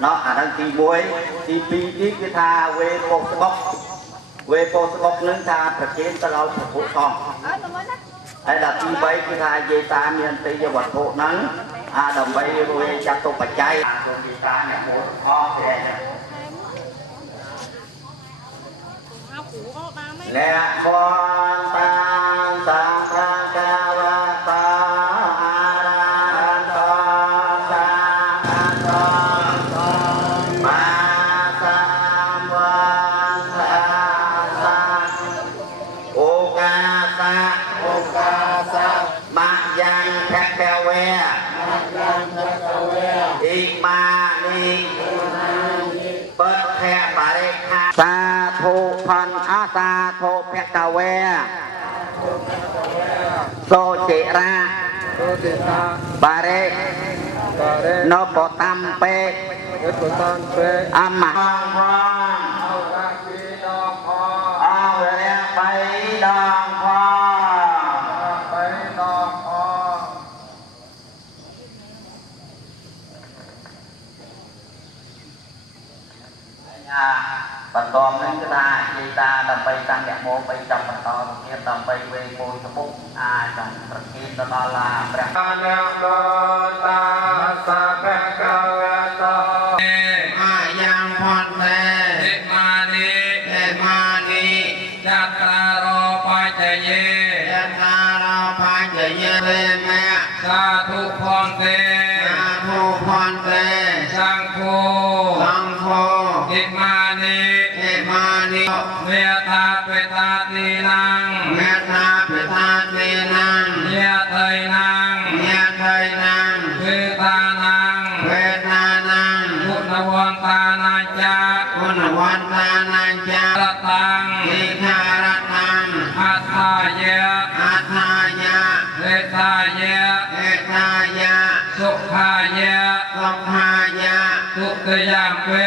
nó đang tí muối tí pi tí cái tha về post box nâng tha thực hiện ta lâu thực vụ con hay là tí bay cái tha dây ta miền tây giờ vật hộ nắng đồng bay rồi chặt tổ bạch chay rồi đi ta nhà mua kho thì nè con ta ta ca va ta sa thô phần sa thô phép tàu ve so chế ra bà rê nó có tâm pe âm mà bay đòn bật đòn lên cái ta dây ta đầm bay tăng đẹp mô bay trong bật đòn kia đầm bay về môi trong bụng trong thực hiện đó là bạc yang phật thế mani Jatara pajaye le mẹ sa thu phòn thế sang pho Mani Meta Peta Tinang Thầy năng Peta năng Quân ta na cha Ratang Athaya Lethaya Sukhaya Tukkayam Pe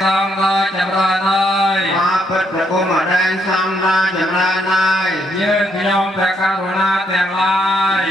Xong rồi chậm rồi thôi Phật phải cùng ở đây xong ra chậm ra nơi Nhưng nhóm phải ca rùa na tiền lai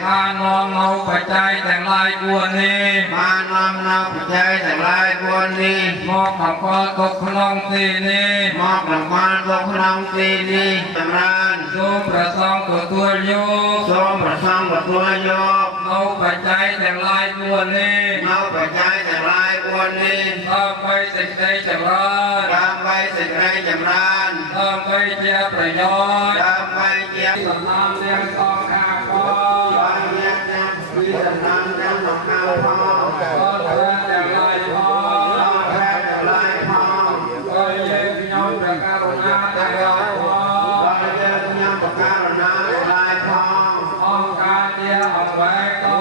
Pha nôm nâu phải chay tiền lai cuốn ni Mọc làm con tục nông tì ni Xôm ra xong của tôi vô Nâu phải chay tiền lai cuốn ni Thơm bay dịch đây chậm rơn Thơm bay chiaประโยชน์Sẵn nam đen con ca con Sẵn nam đen con ca con Con thơ đèn lai phong Coi dây nhóm đèn ca rô na đèn lai phong Ông ca chia ông vẽ câu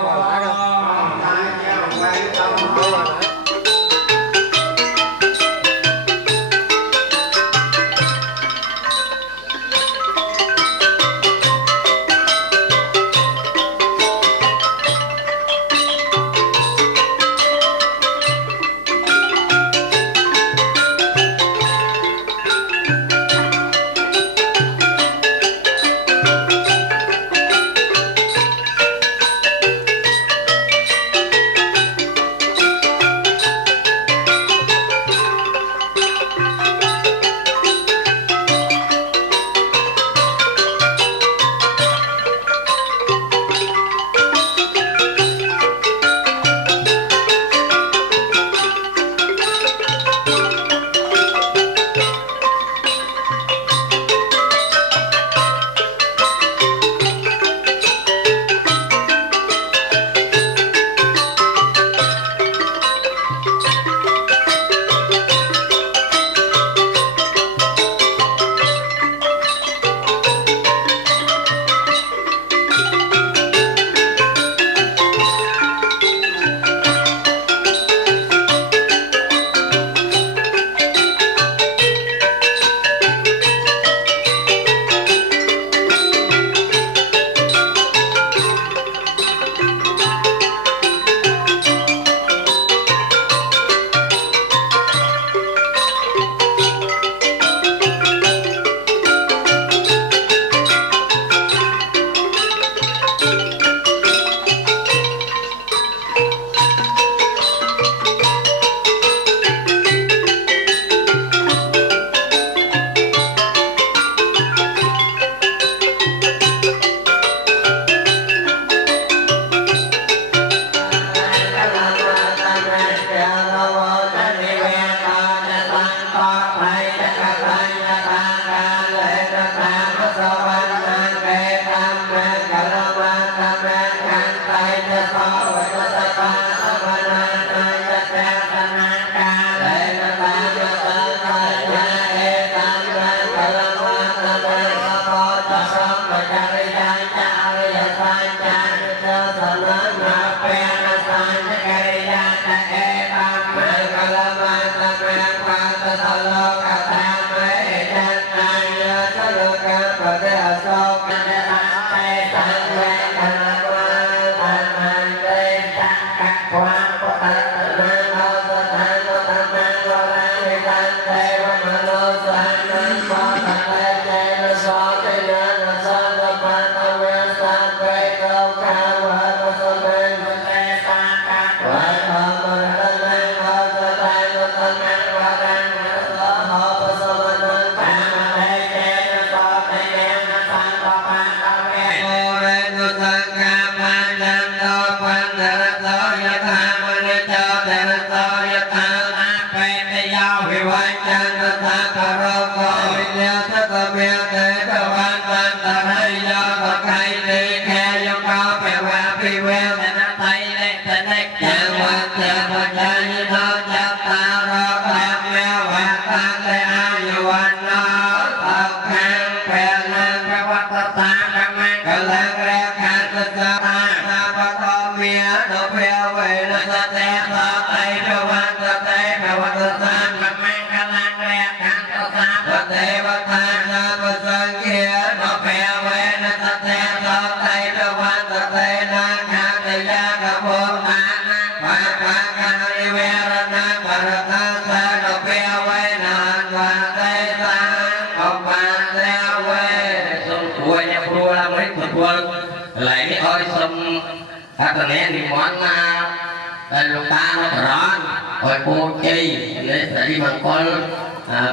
លោកតានៅបរនឲ្យពូជ័យនៃស្រីមង្គល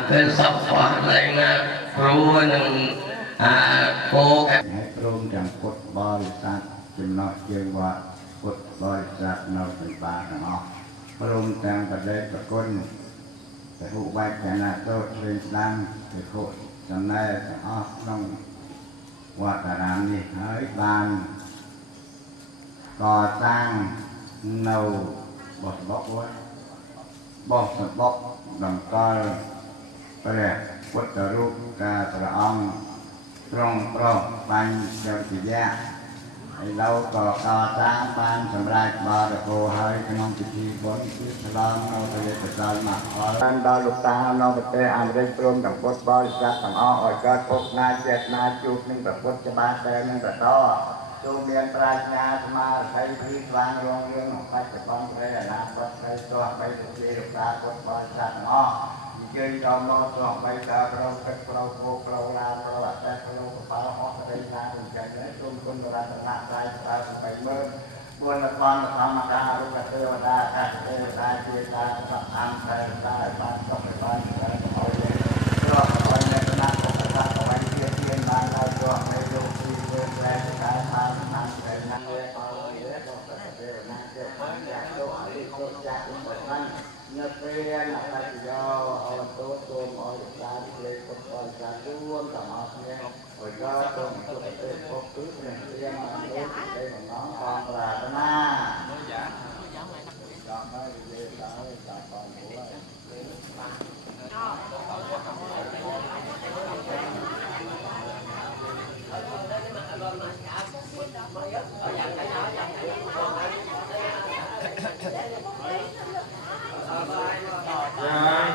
ពេលសពស្វាឡើងគ្រូនឹងគោឲ្យព្រមទាំងពុទ្ធបរិស័ទចំណោះជើងវត្តពុទ្ធបរិស័ទនៅក្នុងបាទាំងអស់ព្រមទាំងបដិប្រគុណពហុវចនាទោតព្រេងស្ដាំពហុចំណែកទាំងអស់ក្នុងវត្តអារាមនេះហើយបានកសាងនៅបោះបកតម្កល់ព្រះពុទ្ធរូបការព្រះអង្គត្រង់ប្រោសបាញ់ចន្ទយៈហើយเราក៏កសាងបានសម្រាប់បរិគោហើយក្នុងពិធីបុណ្យគឺឆ្លងនៅព្រះកសលមកបានដល់លោកតានៅប្រទេសអាមេរិកព្រមទាំងពុទ្ធបរិស័ទទាំងអស់ឲ្យកើតពុកណាចេតនាជួបនឹងព្រះពុទ្ធច្បាស់តែនឹងបន្តចូលមានប្រាជ្ញាស្មារតីពីស្វាងរងរឿងបច្ចុប្បន្នព្រះអនាគតទៅទោះបីជាលោកតាពុទ្ធបរិស័ទទាំងអស់និយាយដល់មកទោះបីតាប្រងទឹកប្រោគោប្រោឡាប្រោអត្តប្រោកបោអស់ស្ដីណានឹងចឹងដែរសូមគុណរតនត្រ័យស្ដាប់បីមើលបុណ្យធម៌ធម្មតារុក្ខទេវតាកាទេវតាជាតាសព្វអង្គតែតាបានសុខបានតែឲ្យព្រោះឲ្យអ្នកណាក៏ថាអ្វីជាទានបានដល់ព្រោះនៅលោកទីធ្វើតែតែបានបានតែណាស់ឲ្យក៏ទេវតាជាបានយ៉ាងដូចឲ្យចូលចាក់បាននៅពេលណាតែយោអរតូសូមឲ្យតាលេខពុទ្ធបរិស័ទរួមទាំងអស់គ្នាឲ្យក៏សូមសុខទេពពុទ្ធគឺព្រះរៀនបានដូចទេបំណងអរប្រាថ្នាដល់ហើយនិយាយដល់តាមបងព្រោះHãy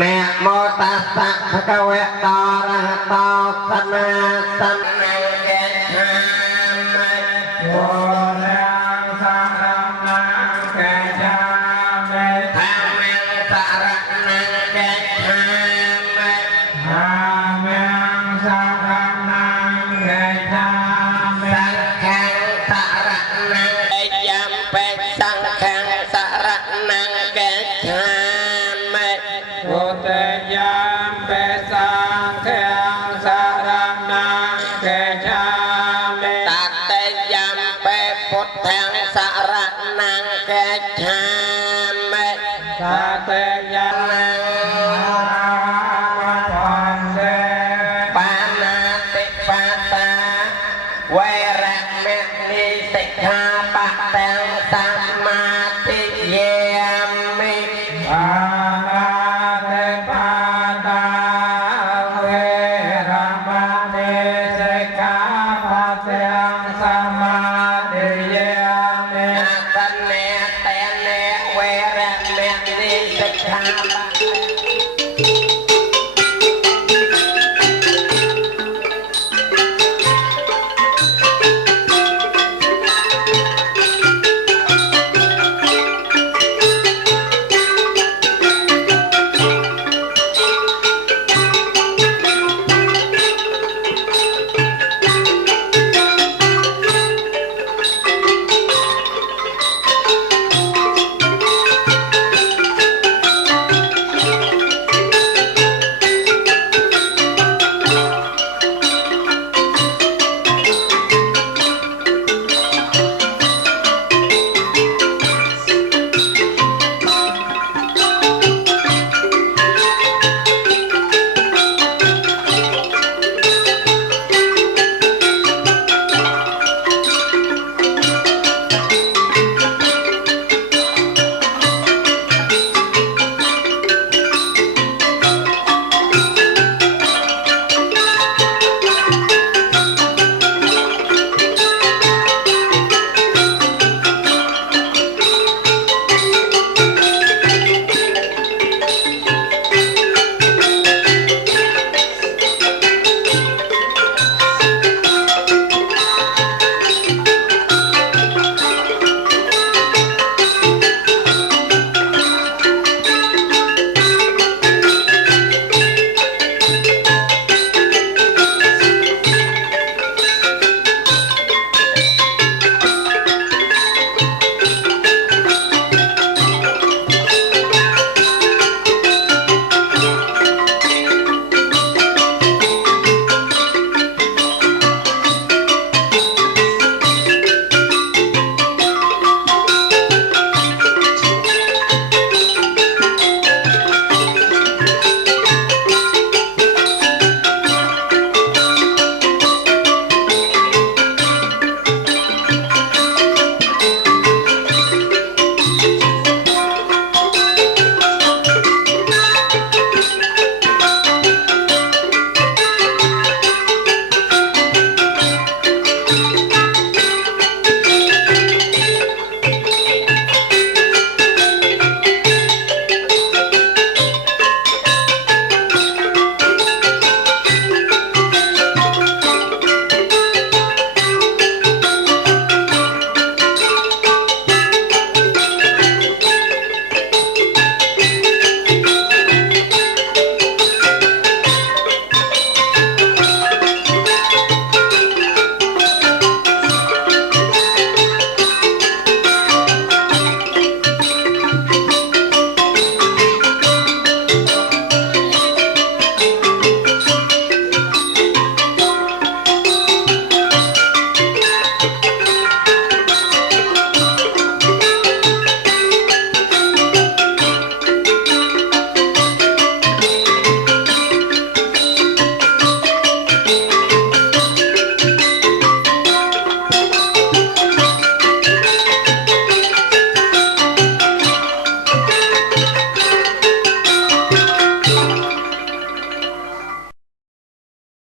Nè mô tát sa bhagavato arahato samma sambuddhassa